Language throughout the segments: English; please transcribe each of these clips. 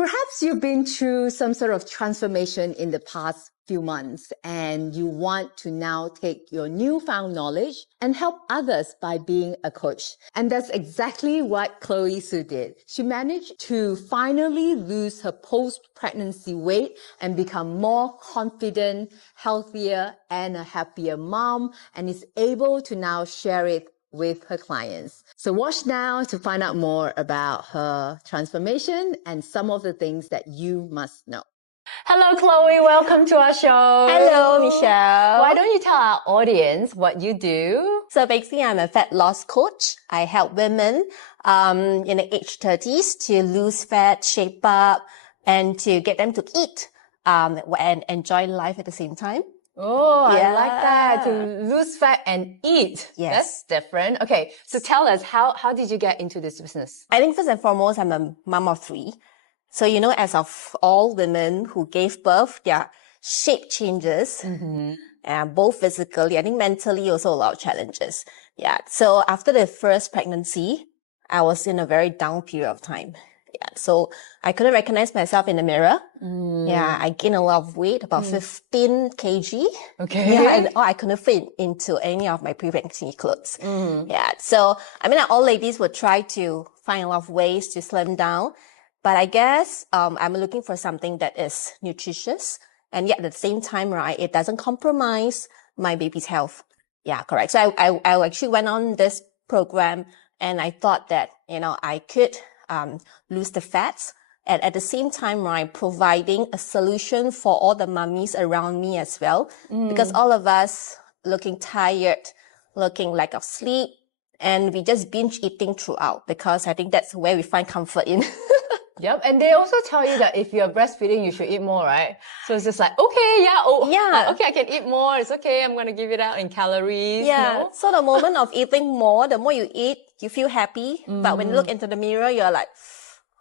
Perhaps you've been through some sort of transformation in the past few months and you want to now take your newfound knowledge and help others by being a coach. And that's exactly what Chloe Su did. She managed to finally lose her post-pregnancy weight and become more confident, healthier, and a happier mom, and is able to now share it with her clients. So watch now to find out more about her transformation and some of the things that you must know. Hello, Chloe. Welcome to our show. Hello, Michelle. Why don't you tell our audience what you do? So basically, I'm a fat loss coach. I help women in the age 30s to lose fat, shape up, and to get them to eat and enjoy life at the same time. Oh, yeah. I like that. To lose fat and eat. Yes. That's different. Okay, so tell us, how did you get into this business? I think first and foremost, I'm a mom of 3. So, as of all women who gave birth, their shape changes, both physically, I think mentally also a lot of challenges. Yeah. So after the first pregnancy, I was in a very down period of time. Yeah. So I couldn't recognize myself in the mirror. Yeah. I gained a lot of weight, about 15 kg. Okay. Yeah. And I couldn't fit into any of my pre-pregnancy clothes. Yeah. So, all ladies would try to find a lot of ways to slim down. But I guess, I'm looking for something that is nutritious and yet at the same time, right, it doesn't compromise my baby's health. Yeah, correct. So I actually went on this program and I thought that, I could, lose the fats and at the same time, right, providing a solution for all the mummies around me as well. Because all of us looking tired, looking lack of sleep, and we just binge eating throughout because I think that's where we find comfort in. Yep, and they also tell you that if you're breastfeeding, you should eat more, right? So it's just like, okay, okay, I can eat more. It's okay, I'm going to give it out in calories. Yeah, so the moment of eating more, the more you eat, you feel happy. But when you look into the mirror, you're like,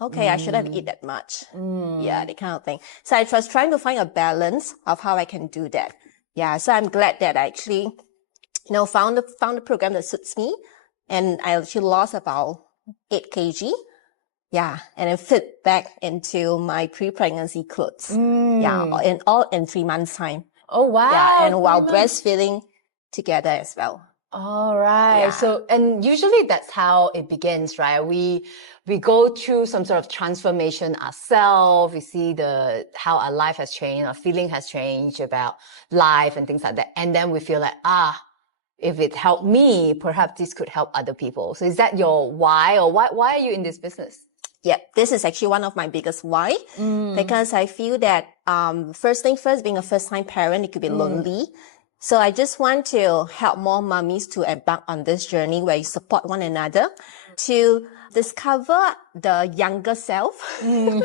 okay, I shouldn't have eaten that much. Yeah, that kind of thing. So I was trying to find a balance of how I can do that. Yeah, so I'm glad that I actually, found a program that suits me. And I actually lost about 8 kg. Yeah, and it fit back into my pre-pregnancy clothes. Yeah, all in 3 months' time. Oh, wow. Yeah, and while breastfeeding together as well. All right. Yeah. So, and usually that's how it begins, right? We go through some sort of transformation ourselves. We see how our life has changed, our feeling has changed about life and things like that. And then we feel like, if it helped me, perhaps this could help other people. So is that your why, or why are you in this business? Yeah, this is actually one of my biggest why, because I feel that, first thing first, being a first-time parent, it could be lonely. So I just want to help more mummies to embark on this journey where you support one another to discover the younger self. All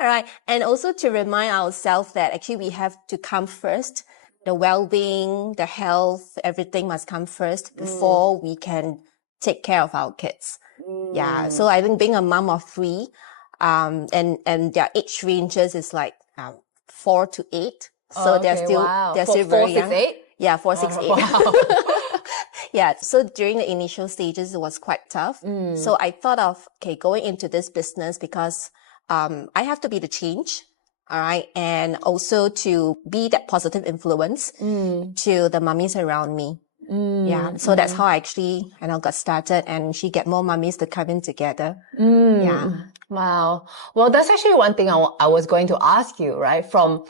right. And also to remind ourselves that actually we have to come first. The well-being, the health, everything must come first before we can take care of our kids. Yeah. So I think being a mom of 3, and their age ranges is like, 4 to 8. So they're still very young. 4, 6, 8? Yeah, 4, 6, 8. Wow. Yeah. So during the initial stages, it was quite tough. So I thought of, going into this business because, I have to be the change. All right. And also to be that positive influence to the mummies around me. Yeah. So that's how I actually, got started and she get more mummies to come in together. Yeah. Wow. Well, that's actually one thing I was going to ask you, right? From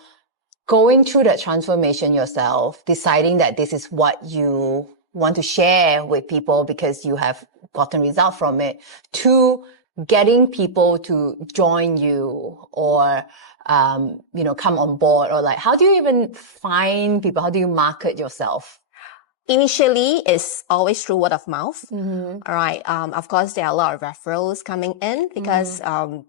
going through that transformation yourself, deciding that this is what you want to share with people because you have gotten results from it, to getting people to join you or, come on board, or like, how do you even find people? How do you market yourself? Initially, it's always through word of mouth. All right. Of course, there are a lot of referrals coming in because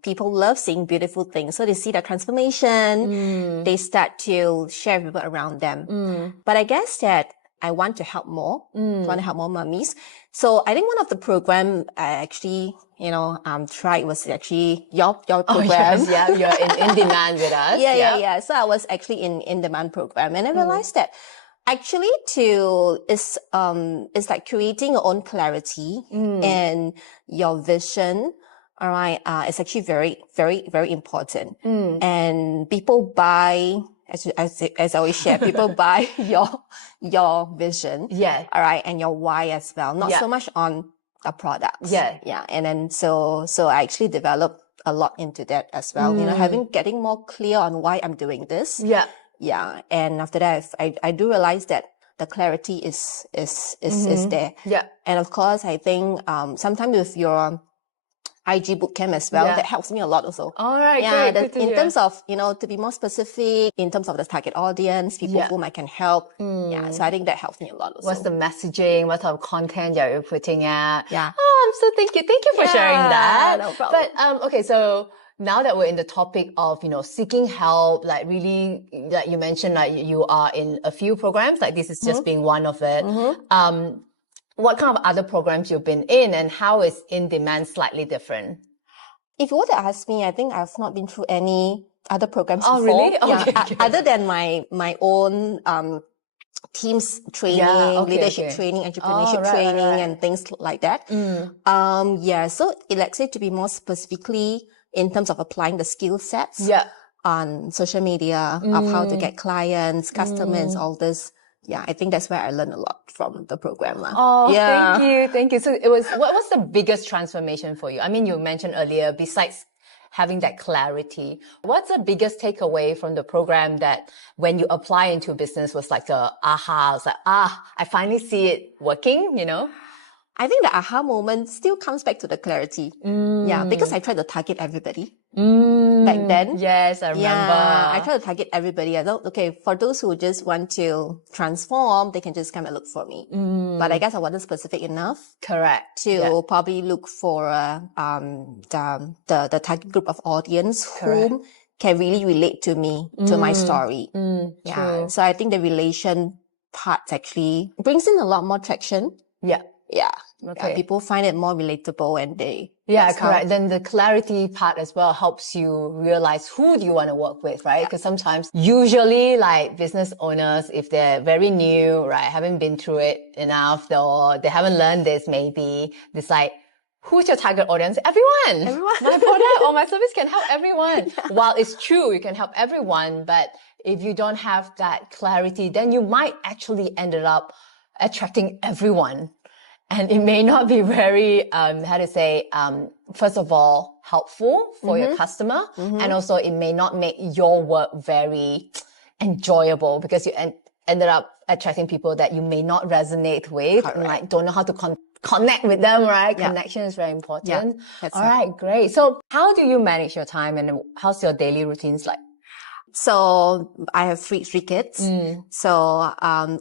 people love seeing beautiful things. So they see the transformation. They start to share with people around them. But I guess that I want to help more. I want to help more mummies. So I think one of the program I actually, tried was actually your program. Oh, yes, yeah, you're in demand with us. Yeah. So I was actually in demand program, and I realized that actually it's like creating your own clarity and your vision all right, it's actually very, very, very important. And people buy, as I always share, people buy your vision. Yeah. All right. And your why as well. Not so much on the products. Yeah. Yeah. And then, so I actually developed a lot into that as well. Getting more clear on why I'm doing this. Yeah. Yeah. And after that, I do realize that the clarity is there. Yeah. And of course, I think, sometimes with your IG bootcamp as well, that helps me a lot also. All right, yeah, great. in terms of, to be more specific, in terms of the target audience, people whom I can help. Yeah, so I think that helps me a lot also. What's the messaging? What type of content you're putting out? Yeah. Oh, thank you for sharing that. No problem. But, okay, so now that we're in the topic of, seeking help, like really, like you mentioned, like you are in a few programs, like this is just being one of it. What kind of other programs you've been in, and how is In Demand slightly different? If you were to ask me, I think I've not been through any other programs before. Really? Yeah, Okay. Other than my own teams training, leadership training, entrepreneurship training, and things like that. So let's say to be more specifically in terms of applying the skill sets on social media of how to get clients, customers, all this. Yeah, I think that's where I learned a lot from the program. Oh, thank you. So what was the biggest transformation for you? I mean, you mentioned earlier, besides having that clarity, what's the biggest takeaway from the program that when you apply into business was like the aha, it's like, I finally see it working, I think the aha moment still comes back to the clarity. Yeah, because I tried to target everybody back then. Yes, I remember. Yeah, I tried to target everybody. I thought, okay, for those who just want to transform, they can just come and look for me. But I guess I wasn't specific enough. Correct. To probably look for the target group of audience whom can really relate to me, to my story. Yeah. True. So I think the relation part actually brings in a lot more traction. Yeah. Yeah. Okay. People find it more relatable and they... Yeah, correct. Then the clarity part as well helps you realize who do you want to work with, right? Because sometimes, usually like business owners, if they're very new, right, haven't been through it enough, or they haven't learned this maybe, it's like, who's your target audience? Everyone. My product or my service can help everyone. While it's true, you can help everyone, but if you don't have that clarity, then you might actually end up attracting everyone. And it may not be very, first of all, helpful for your customer. And also it may not make your work very enjoyable because you ended up attracting people that you may not resonate with and like don't know how to connect with them, right? Yeah. Connection is very important. Yeah, all right, great. So how do you manage your time and how's your daily routines like? So I have three kids. So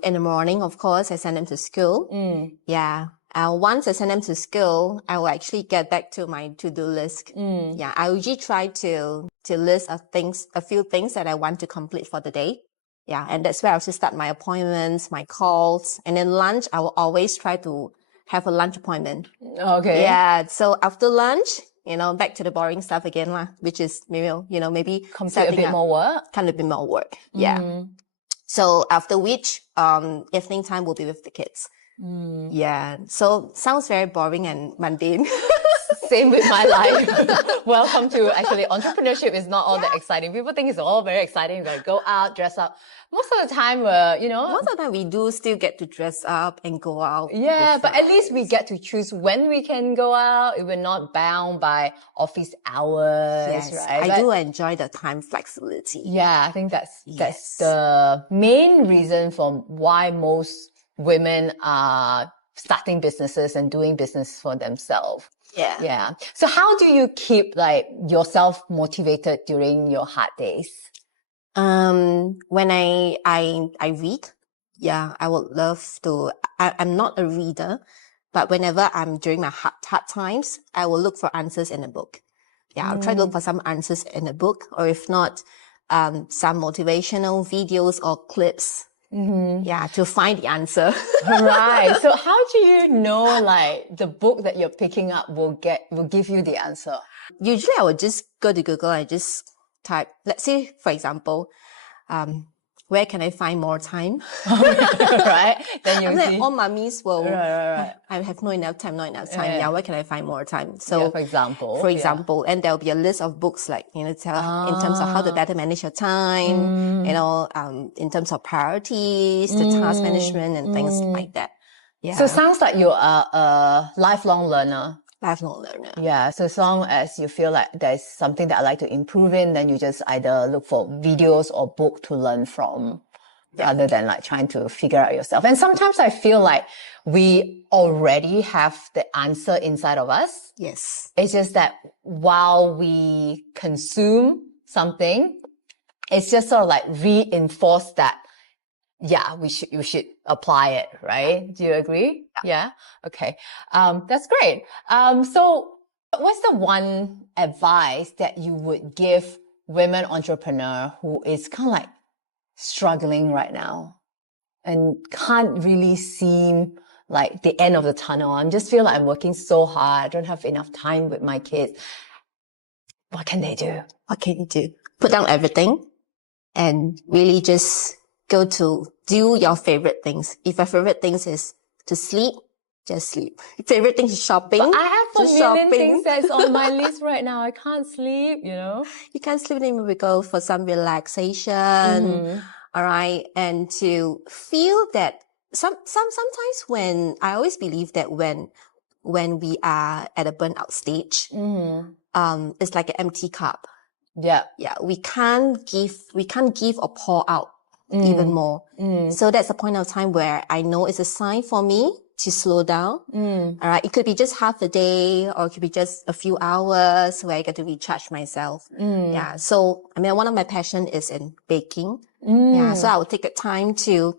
in the morning, of course, I send them to school. Yeah. Once I send them to school, I will actually get back to my to-do list. Yeah. I usually try to list a few things that I want to complete for the day. Yeah. And that's where I'll just start my appointments, my calls. And then lunch, I will always try to have a lunch appointment. Okay. Yeah. So after lunch, back to the boring stuff again, which is maybe complete a bit more work. Kind of a bit more work. Yeah. So after which, evening time will be with the kids. Yeah. So sounds very boring and mundane. Same with my life. Welcome to actually entrepreneurship is not all that exciting. People think it's all very exciting. Like go out, dress up. Most of the time, most of the time we do still get to dress up and go out. Yeah, but at least we get to choose when we can go out. We're not bound by office hours, yes, right? I do enjoy the time flexibility. Yeah, I think that's the main reason for why most women are starting businesses and doing business for themselves. Yeah. Yeah. So how do you keep like yourself motivated during your hard days? When I read, yeah, I would love to, I'm not a reader, but whenever I'm during my hard times, I will look for answers in a book. Yeah, I'll try to look for some answers in a book, or if not, some motivational videos or clips. Yeah, to find the answer. Right. So how do you know like the book that you're picking up will give you the answer? Usually I would just go to Google and just type, let's say, for example, where can I find more time? Right? Then you see. All mummies will, Right. I have not enough time. Yeah. Where can I find more time? So, for example, and there'll be a list of books like, in terms of how to better manage your time, in terms of priorities, the task management and things like that. Yeah. So it sounds like you are a lifelong learner. Lifelong learner. Yeah. So as long as you feel like there's something that I like to improve in, then you just either look for videos or book to learn from. Rather than like trying to figure out yourself. And sometimes I feel like we already have the answer inside of us. Yes. It's just that while we consume something, it's just sort of like reinforce that, you should apply it, right? Do you agree? Yeah. Okay. That's great. So what's the one advice that you would give women entrepreneur who is kind of like struggling right now and can't really seem like the end of the tunnel? I just feel like I'm working so hard. I don't have enough time with my kids. What can they do? What can you do? Put down everything and really just go to do your favorite things. If your favorite things is to sleep, just sleep. Your favorite thing is shopping. But I have a million things that's on my list right now. I can't sleep, You can't sleep, then we go for some relaxation. All right. And to feel that sometimes when I always believe that when we are at a burnout stage, it's like an empty cup. Yeah. Yeah. We can't give or pour out even more. So that's a point of time where I know it's a sign for me to slow down. All right. It could be just half a day or it could be just a few hours where I get to recharge myself. Yeah. So, one of my passion is in baking. Yeah. So I will take the time to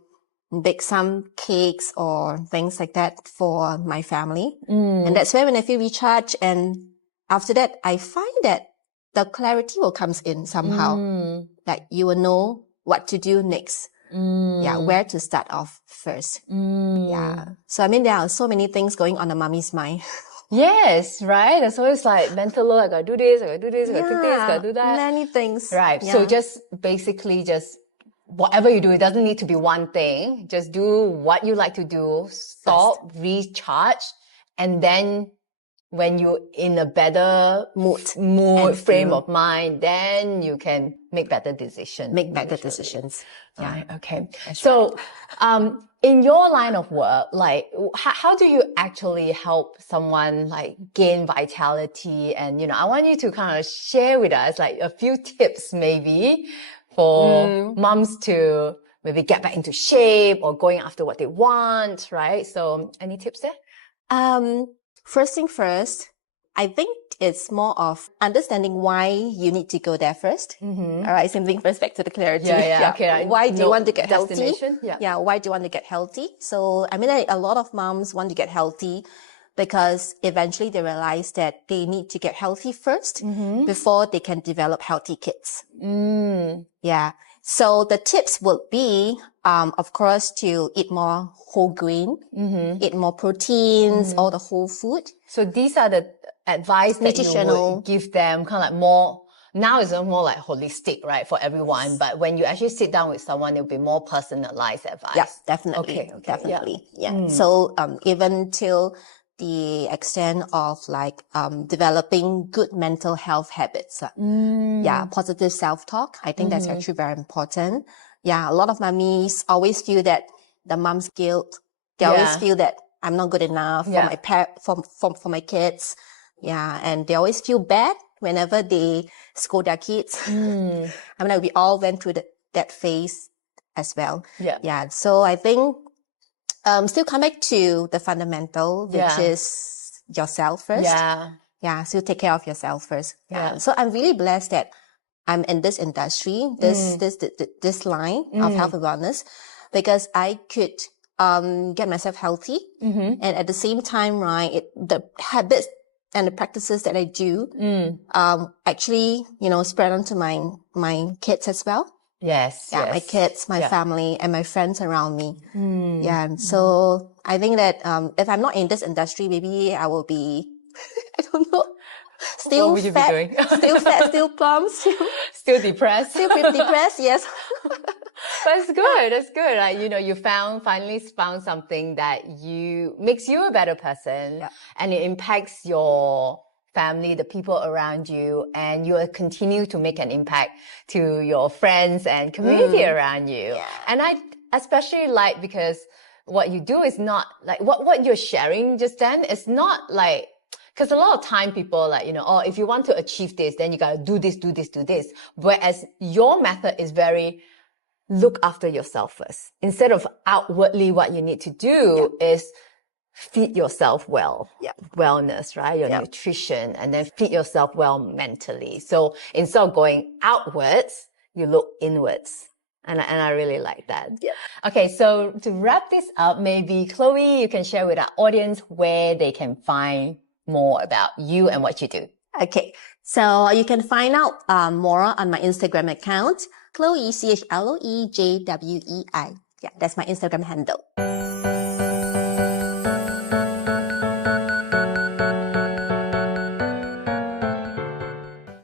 bake some cakes or things like that for my family. And that's where when I feel recharged, and after that, I find that the clarity will comes in somehow. Like you will know what to do next. Yeah, where to start off first. Yeah. So, there are so many things going on a mommy's mind. Yes, right? There's always like mental load. I gotta do this, I gotta do this, I gotta do this, I gotta do that. Many things. Right. Yeah. So just basically whatever you do, it doesn't need to be one thing. Just do what you like to do, stop, recharge, and then when you're in a better mood, frame of mind, then you can make better decisions. Yeah. Right. Okay. So, in your line of work, like, how do you actually help someone like gain vitality? And, I want you to kind of share with us like a few tips maybe for moms to maybe get back into shape or going after what they want, right? So any tips there? First thing first, I think it's more of understanding why you need to go there first. All right, same thing first, back to the clarity. Yeah. Okay. Why do you want to get healthy? Yeah. Why do you want to get healthy? So, a lot of moms want to get healthy because eventually they realize that they need to get healthy first before they can develop healthy kids. Yeah. So the tips would be, of course, to eat more whole grain, eat more proteins, all the whole food. So these are the advice that you would give them, kind of like more, now it's more like holistic, right, for everyone. But when you actually sit down with someone, it'll be more personalized advice. Yeah, definitely. Okay, definitely. Yeah. So, even till the extent of like, developing good mental health habits. Yeah, positive self-talk. I think that's actually very important. Yeah, a lot of mummies always feel that the mom's guilt. They always feel that I'm not good enough for my kids. Yeah, and they always feel bad whenever they scold their kids. We all went through that phase as well. Yeah. So I think, still come back to the fundamental, which is yourself first. Yeah. So take care of yourself first. Yeah. So I'm really blessed that I'm in this industry, this line of health and wellness, because I could, get myself healthy. And at the same time, right, the habits and the practices that I do, actually, spread onto my kids as well. Yes. My kids, my family, and my friends around me. Yeah. And so I think that, if I'm not in this industry, maybe I will be, I don't know, still fat, still plump, still depressed. Still depressed, yes. But it's good. It's good. Like, you know, you finally found something that makes you a better person, and it impacts your family, the people around you, and you will continue to make an impact to your friends and community around you. Yeah. And I especially like, because what you do is not like what you're sharing just then is not like, because a lot of time people are like, you know, oh, if you want to achieve this, then you got to do this, do this, do this. Whereas your method is very look after yourself first. Instead of outwardly, what you need to do is feed yourself well, wellness, right? Your nutrition, and then feed yourself well mentally. So instead of going outwards, you look inwards. And I really like that. Yeah. Okay, so to wrap this up, maybe Chloe, you can share with our audience where they can find more about you and what you do. Okay, so you can find out more on my Instagram account, Chloe, CHLOEJWEI. Yeah, that's my Instagram handle.